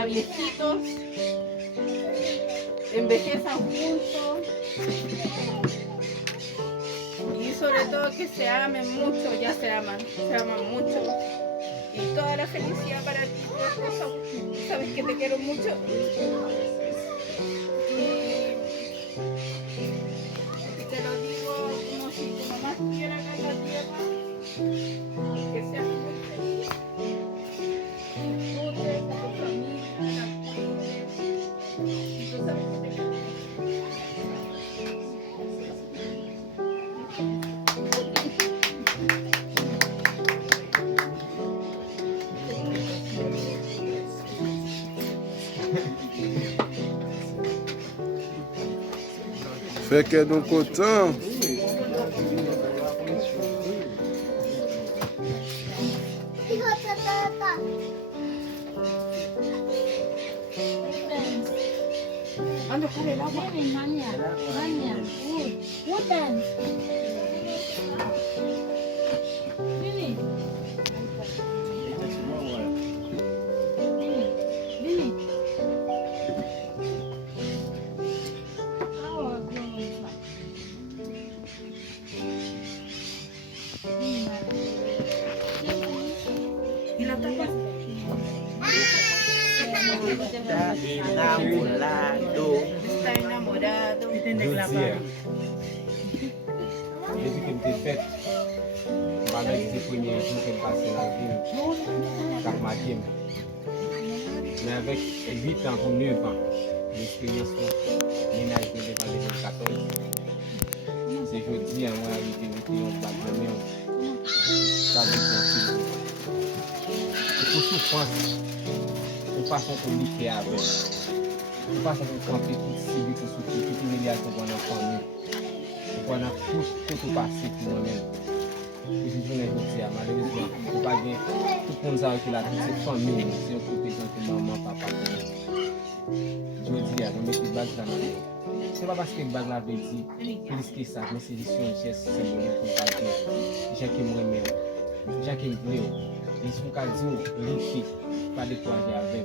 hasta viejitos, envejezan juntos y sobre todo que se amen mucho, ya se aman mucho. Y toda la felicidad para ti, tu esposa, sabes que te quiero mucho. Y te lo digo como si tu mamá estuviera acá en la tierra, que seas muy feliz, disfrutes a tu familia, la cuides, y tú sabes que te quiero. Fait que donc autant. Ando, corre el agua. Wooden. Lily. Lily. Y la tapa. Está enamorado. Josia, depuis que m'était faite, pendant que c'est le premier jour qu'elle passait dans la ville, Cap Matim. Mais avec 8 ans ou 9 ans d'expérience, ménage de dépend de 2014. C'est jeudi, moi, j'ai été au bac de mer. Ça veut dire que pour souffrance, pour façon communiquer avec, pour façon de camper tout civique, pour souffrir, toute humiliation pour notre famille. Pour qu'on a tout passé pour moi-même. Et je dis, malheureusement, il ne faut pas bien tout le monde sache que la petite famille, c'est un compétent que maman, papa. Je me dis, on met des bagues dans la main. Ce n'est pas parce que les bagues la veille dit, plus que ça, mais c'est juste un geste symbolique pour pas dire. J'ai qui me remet, j'ai qui me voulait. Et si vous avez dit, l'écrit, pas décourager avec.